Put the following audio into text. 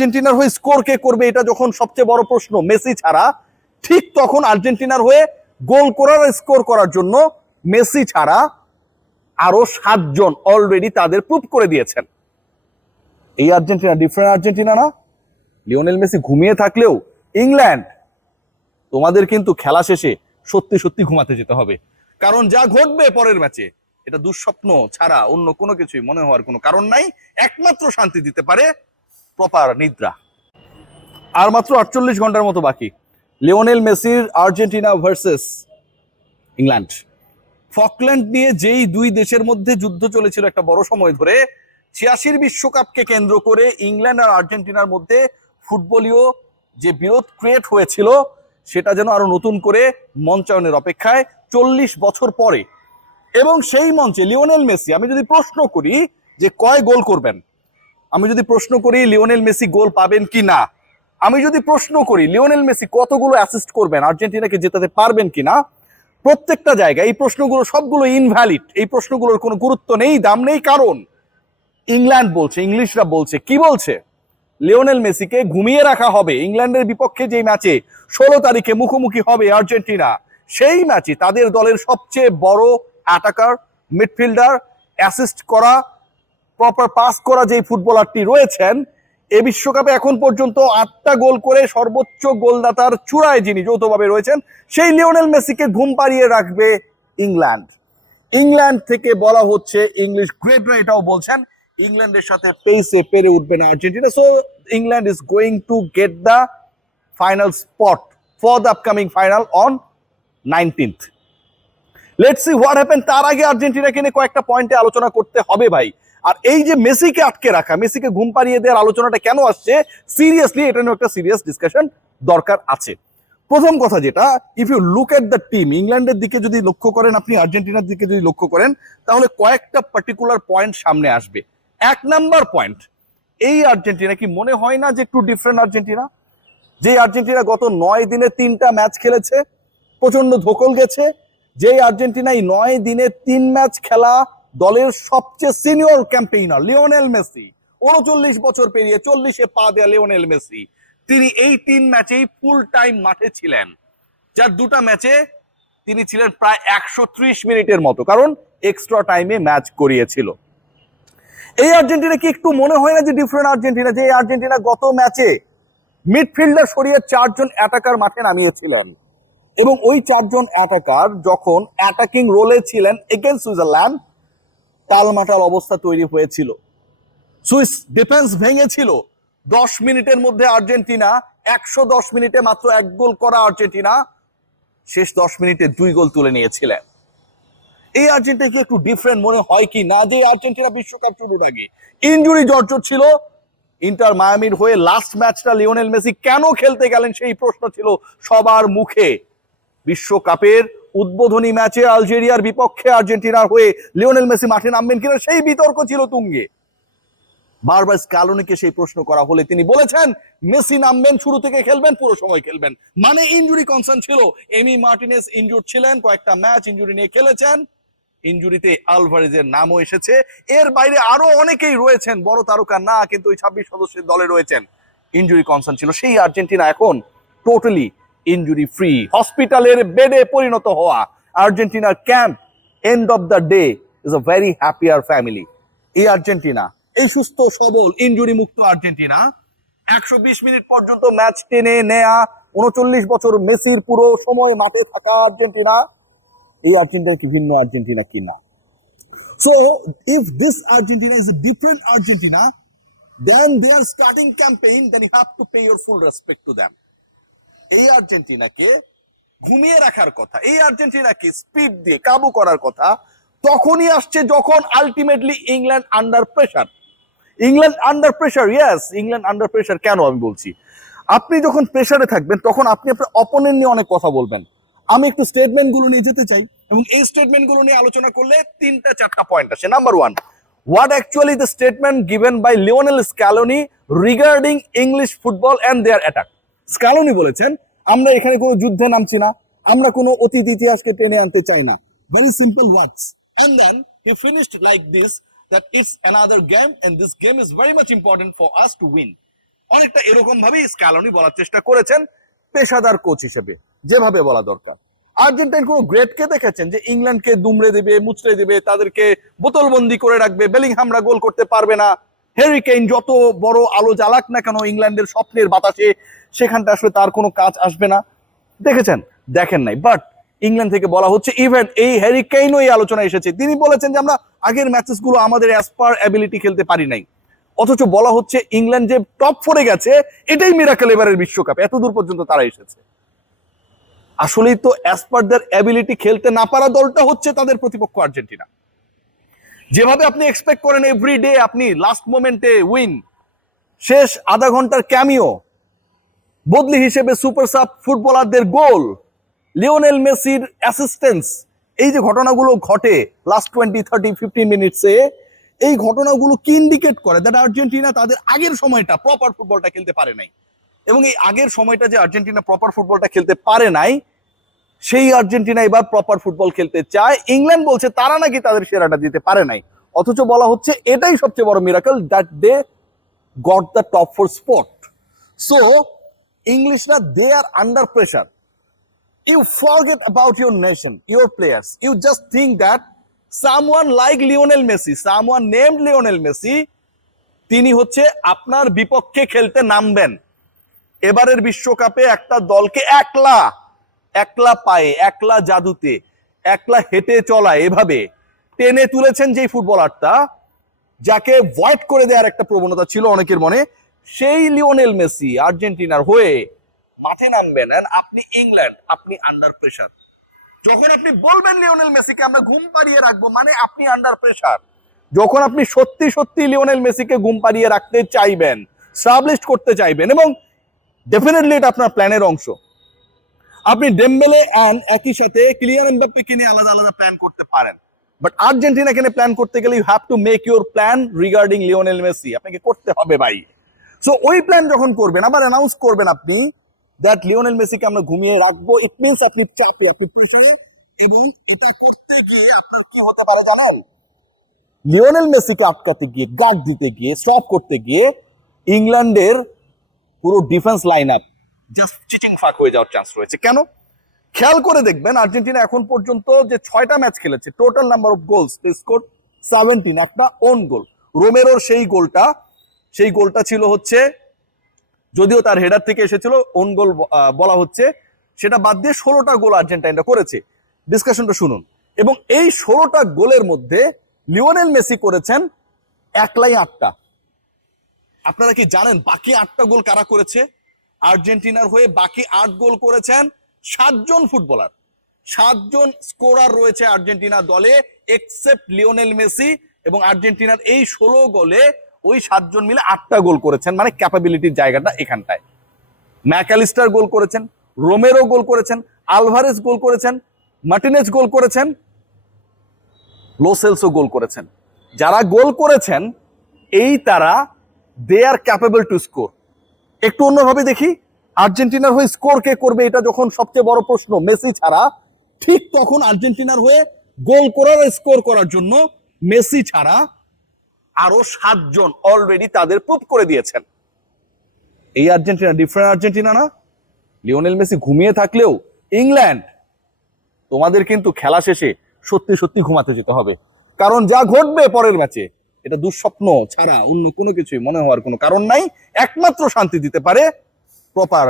আর্জেন্টিনার হয়ে স্কোর কে করবে এটা যখন সবচেয়ে বড় প্রশ্ন মেসি ছাড়া, ঠিক তখন আর্জেন্টিনার হয়ে গোল করার স্কোর করার জন্য মেসি ছাড়া আরো 7 জন অলরেডি তাদের প্রুভ করে দিয়েছেন। এই আর্জেন্টিনা ডিফারেন্ট আর্জেন্টিনা না। লিওনেল মেসি ঘুমিয়ে থাকলেও ইংল্যান্ড তোমাদের কিন্তু খেলা শেষে সত্যি সত্যি ঘুমাতে যেতে হবে, কারণ যা ঘটবে পরের ম্যাচে এটা দুঃস্বপ্ন ছাড়া অন্য কোনো কিছুই মনে হওয়ার কোনো কারণ নাই। একমাত্র শান্তি দিতে পারে প্রপার নিদ্রা। আর মাত্র 48 ঘন্টার মতো বাকি লিওনেল মেসির আর্জেন্টিনা ভার্সেস ইংল্যান্ড। ফকল্যান্ড নিয়ে যেই দুই দেশের মধ্যে যুদ্ধ চলেছিল একটা বড় সময় ধরে, 86 বিশ্বকাপকে কেন্দ্র করে ইংল্যান্ড আর আর্জেন্টিনার মধ্যে ফুটবলীয় যে বিরোধ ক্রিয়েট হয়েছিল সেটা যেন আরো নতুন করে মঞ্চায়নের অপেক্ষায় 40 বছর পরে। এবং সেই মঞ্চে লিওনেল মেসি, আমি যদি প্রশ্ন করি যে কয় গোল করবেন, আমি যদি প্রশ্ন করি লিওনেল মেসি গোল পাবেন কি না, আমি যদি প্রশ্ন করি লিওনেল মেসি কতগুলো অ্যাসিস্ট করবেন, আর্জেন্টিনাকে জেতাতে পারবেন কিনা, প্রত্যেকটা জায়গায় এই প্রশ্নগুলো সবগুলো ইনভ্যালিড। এই প্রশ্নগুলোর কোনো গুরুত্ব নেই, দাম নেই, কারণ ইংল্যান্ড বলছে, ইংলিশরা বলছে, কি বলছে, লিওনেল মেসিকে ঘুমিয়ে রাখা হবে। ইংল্যান্ডের বিপক্ষে যে ম্যাচে 16 তারিখে মুখোমুখি হবে আর্জেন্টিনা, সেই ম্যাচে তাদের দলের সবচেয়ে বড় অ্যাটাকার, মিডফিল্ডার, অ্যাসিস্ট করা, প্রপার পাস করা যে ফুটবলারটি রয়েছেন, এ বিশ্বকাপে এখন পর্যন্ত 8টা গোল করে সর্বোচ্চ গোলদাতার চূড়ায় যিনি যৌথভাবে রয়েছেন, সেই লিওনেল মেসিকে ঘুম পাড়িয়ে রাখবে ইংল্যান্ড। ইংল্যান্ড থেকে বলা হচ্ছে, ইংলিশ গ্রেটরা এটাও বলছেন, ইংল্যান্ডের সাথে পেসে পেরে উঠবে না Argentina. So England is going to get the final spot for the upcoming final on 19th। Let's see what happen. তার আগে আর্জেন্টিনাকে নিয়ে কয়েকটা পয়েন্টে আলোচনা করতে হবে ভাই। আর এই যে মেসিকে আটকে রাখা, মেসিকে ঘুম পাড়িয়ে দেওয়ার আলোচনাটা কেন আসছে, সিরিয়াসলি এটা নিয়ে একটা সিরিয়াস ডিসকাশন দরকার আছে। প্রথম কথা যেটা, if you look at the team, ইংল্যান্ডের দিকে যদি লক্ষ্য করেন, আপনি আর্জেন্টিনার দিকে যদি লক্ষ্য করেন, তাহলে কয়েকটা পার্টিকুলার পয়েন্ট সামনে আসবে। 1 নাম্বার পয়েন্ট, এই আর্জেন্টিনা কি মনে হয় না যে একটু ডিফারেন্ট আর্জেন্টিনা? যে আর্জেন্টিনা গত 9 দিনে 3টা ম্যাচ খেলেছে, প্রচন্ড ধকল গেছে। যে আর্জেন্টিনা এই 9 দিনে 3 ম্যাচ খেলা দলের সবচেয়ে সিনিয়র ক্যাম্পেইনার লিওনেল মেসি, 39 বছর পেরিয়ে 40-এ পা দেয়া লিওনেল মেসি, তিনি এই 3 ম্যাচেই ফুল টাইম মাঠে ছিলেন, যার 2টা ম্যাচে তিনি ছিলেন প্রায় 130 মিনিটের মতো, কারণ এক্সট্রা টাইমে ম্যাচ করিয়েছিল। এই আর্জেন্টিনা কি একটু মনে হয় না যে ডিফারেন্ট আর্জেন্টিনা? যে আর্জেন্টিনা গত ম্যাচে মিডফিল্ডার সরিয়ে 4 জন অ্যাটাকার মাঠে নামিয়েছিলেন, এবং ওই 4 জন অ্যাটাকার যখন অ্যাটাকিং রোলে ছিলেন এগেইনস্ট সুইজারল্যান্ড, টালমাটাল অবস্থা তৈরি হয়েছিল। Swiss defence ভেঙেছিল। 10 মিনিটের মধ্যে আর্জেন্টিনা, 110 মিনিটে মাত্র 1 গোল করা আর্জেন্টিনা শেষ 10 মিনিটে 2 গোল তুলে নিয়েছিলেন। এই আর্জেন্টিনা কি একটু ডিফারেন্ট মনে হয় কি না? যে আর্জেন্টিনা বিশ্বকাপ শুরুর আগে ইনজুরি জর্জর ছিল, ইন্টার মায়ামির হয়ে লাস্ট ম্যাচটা লিওনেল মেসি কেন খেলতে গেলেন সেই প্রশ্ন ছিল সবার মুখে। বিশ্বকাপের উদ্বোধনী ম্যাচে আলজেরিয়ার বিপক্ষে আর্জেন্টিনার হয়ে লিওনেল মেসি মাঠে নামবেন কিনা সেই বিতর্ক ছিল তুঙ্গে। বারবার স্ক্যালোনিকে সেই প্রশ্ন করা হলে তিনি বলেছেন মেসি নামবেন, শুরু থেকে খেলবেন, পুরো সময় খেলবেন। মানে ইনজুরি কনসার্ন ছিল। এমি মার্টিনেজ ইনজুর ছিলেন, কয়েকটা ম্যাচ ইনজুরি নিয়ে খেলেছেন, ইনজুরিতে আলভারেজের নামও এসেছে। এর বাইরে আরো অনেকেই রয়েছেন, বড় তারকা না, কিন্তু ওই 26 সদস্যের দলে রয়েছেন। ইনজুরি কনসার্ন ছিল। সেই আর্জেন্টিনা এখন টোটালি ইনজুরি ফ্রি, হসপিটালের বেডে পরিণত হওয়া আর্জেন্টিনার camp end of the day is a very happier family. এই আর্জেন্টিনা, এই সুস্থ সবল ইনজুরি মুক্ত আর্জেন্টিনা, 120 মিনিট পর্যন্ত ম্যাচ টেনে নেয়া, 39 বছর মেসির পুরো সময় মাঠে থাকা আর্জেন্টিনা, এই আর্জেন্টিনা কি ভিন্ন আর্জেন্টিনা কিনা? So if this Argentina is a different Argentina, then their starting campaign, then you have to pay your full respect to them. এই আর্জেন্টিনাকে ঘুমিয়ে রাখার কথা, এই আর্জেন্টিনাকে স্পিড দিয়ে কাবু করার কথা তখনই আসছে যখন ultimately England under pressure. England under pressure, yes, England under pressure. কেন আমি বলছি? আপনি যখন প্রেসারে থাকবেন তখন আপনি আপনার অপোনেন্ট নিয়ে অনেক কথা বলবেন। আমি একটু স্টেটমেন্ট গুলো নিয়ে যেতে চাই, এবং এই স্টেটমেন্ট গুলো নিয়ে আলোচনা করলে 3-4টা পয়েন্ট আসে। Number 1, what actually the statement given by Lionel Scaloni regarding English football and their attack? Scaloni বলেছেন, আমরা এখানে কোনো যুদ্ধে নামছি না, আমরা কোনো অতীত ইতিহাসকে টেনে আনতে চাই না। Very simple words. And then he finished like this, that it's another game and this game is very much important for us to win. অনেকটা এরকম ভাবেই স্ক্যালোনি বলার চেষ্টা করেছেন পেশাদার কোচ হিসেবে, যেভাবে বলা দরকার। আর্জেন্টাইন কোনো গ্রেটকে দেখেছেন যে ইংল্যান্ডকে দুমড়ে দিবে, মুচড়ে দিবে, তাদেরকে বোতলবন্দি করে রাখবে, বেলিংহামরা গোল করতে পারবে না, হ্যারি কেইন যত বড় আলো জ্বালাক না কেন ইংল্যান্ডের স্বপ্নের বাতাসে সেখানটা আসলে তার কোনো কাজ আসবে না? দেখেছেন? দেখেন নাই। বাট ইংল্যান্ড থেকে বলা হচ্ছে, ইভেন এই হ্যারি কেইনও এই আলোচনায় এসেছে, তিনি বলেছেন যে আমরা আগের ম্যাচেসগুলো আমাদের অ্যাজ পার অ্যাবিলিটি খেলতে পারি নাই। অথচ বলা হচ্ছে ইংল্যান্ড যে টপ 4-এ গেছে এটাই মিরাকেল এবারের বিশ্বকাপে, এত দূর পর্যন্ত তারা এসেছে। আসলেই তো অ্যাজ পার দেয়ার অ্যাবিলিটি খেলতে না পারা দলটা হচ্ছে তাদের প্রতিপক্ষ আর্জেন্টিনা। যেভাবে আপনি এক্সপেক্ট করেন এভরি ডে আপনি লাস্ট মোমেন্টে উইন, শেষ আধা ঘন্টার ক্যামিও, বদলি হিসেবে সুপার সাব ফুটবলারদের গোল, লিওনেল মেসির অ্যাসিস্ট্যান্স, এই যে ঘটনাগুলো ঘটে লাস্ট 20-30-15 মিনিটসে, এই ঘটনাগুলো কি ইন্ডিকেট করে দ্যাট আর্জেন্টিনা তাদের আগের সময়টা প্রপার ফুটবলটা খেলতে পারে নাই। এবং এই আগের সময়টা যে আর্জেন্টিনা প্রপার ফুটবলটা খেলতে পারে নাই, সেই আর্জেন্টিনা এবার প্রপার ফুটবল খেলতে চায়। ইংল্যান্ড বলছে তারা নাকি তাদের সেরাটা দিতে পারে নাই, অথচ বলা হচ্ছে এটাই সবচেয়ে বড় miracle that they got the top 4 spot. So ইংলিশরা they are under pressure. You forget about your nation, your players. You just think that someone like Lionel Messi, someone named Lionel Messi, তিনি হচ্ছে আপনার বিপক্ষে খেলতে নামবেন। এবারের বিশ্বকাপে একটা দলকে একলা একলা পায়ে, একলা জাদুতে, একলা হেঁটে চলা এভাবে টেনে তুলেছেন যেই ফুটবলারটা, যাকে ভয়েড করে দেওয়ার একটা প্রবণতা ছিল অনেকের মনে, সেই লিওনেল মেসি আর্জেন্টিনার হয়ে মাঠে নামবেন। আপনি ইংল্যান্ড, আপনি আন্ডার প্রেসার। যখন আপনি বলবেন লিওনেল মেসিকে আমরা ঘুম পাড়িয়ে রাখবো, মানে আপনি আন্ডার প্রেসার। যখন আপনি সত্যি সত্যি লিওনেল মেসিকে ঘুম পাড়িয়ে রাখতে চাইবেন, স্টাবলিশ করতে চাইবেন, এবং ডেফিনেটলি এটা আপনার প্ল্যানের অংশ, আপনি ডেম্বেলে এন্ড একই সাথে কিলিয়ান এমবাপ্পেকে নিয়ে আলাদা আলাদা প্ল্যান করতে পারেন। বাট আর্জেন্টিনা কেন প্ল্যান করতে গেলে you have to make your plan regarding Lionel Messi, আপনাকে করতে হবে ভাই। সো ওই প্ল্যান যখন করবেন, আবার অ্যানাউন্স করবেন আপনি দ্যাট লিওনেল মেসিকে আমরা ঘুমিয়ে রাখবো, ইট মিনস আপনি চাপে, আপনি প্রেসারে। এবং এটা করতে গিয়ে আপনার কি হতে পারে জানেন? লিওনেল মেসিকে আটকাতে গিয়ে, গার্ড দিতে গিয়ে, স্টপ করতে গিয়ে ইংল্যান্ডের পুরো ডিফেন্স লাইন আপ জাস্ট চিচিং ফাক হয়ে যাওয়ার চান্স রয়েছে। কেন? খেয়াল করে দেখবেন আর্জেন্টিনা এখন পর্যন্ত যে 6টা ম্যাচ খেলেছে, total number of goals score 17, একটা ওন গোল। রোমেরোর সেই গোলটা ছিল হচ্ছে, যদিও তার হেডার থেকে এসেছিল, ওন গোল বলা হচ্ছে, সেটা বাদ দিয়ে 16টা গোল আর্জেন্টাইনরা করেছে। ডিসকাশনটা শুনুন। এবং এই 16টা গোলের মধ্যে লিওনেল মেসি করেছেন একলাই 8টা। আপনারা কি জানেন বাকি 8টা গোল কারা করেছে? আর্জেন্টিনার হয়ে বাকি 8 গোল করেছেন 7 জন ফুটবলার। 7 জন স্কোরার রয়েছে আর্জেন্টিনা দলে এক্সেপ্ট লিওনেল মেসি, এবং আর্জেন্টিনার এই 16 গোলে ওই 7 জন মিলে 8টা গোল করেছেন, মানে ক্যাপাবিলিটির জায়গাটা এখানটায়। ম্যাকালিস্টার গোল করেছেন, রোমেরো গোল করেছেন, আলভারেজ গোল করেছেন, মার্টিনেজ গোল করেছেন, লো সেলসো গোল করেছেন। যারা গোল করেছেন এই তারা দে আর ক্যাপেবল টু স্কোর। একটু অন্যভাবে দেখি, আর্জেন্টিনার হয়ে স্কোর কে করবে এটা যখন সবচেয়ে বড় প্রশ্ন মেসি ছাড়া, ঠিক তখন আর্জেন্টিনার হয়ে গোল করার, স্কোর করার জন্য মেসি ছাড়া আরো 7 জন অলরেডি তাদের প্রুভ করে দিয়েছেন। এই আর্জেন্টিনা ডিফারেন্ট আর্জেন্টিনা না? লিওনেল মেসি ঘুমিয়ে থাকলেও ইংল্যান্ড, তোমাদের কিন্তু খেলা শেষে সত্যি সত্যি ঘুমাতে যেতে হবে, কারণ যা ঘটবে পরের ম্যাচে এটা দুঃস্বপ্ন ছাড়া অন্য কোনো কিছুই মনে হওয়ার কোনো কারণ নাই। একমাত্র শান্তি দিতে পারে প্রপার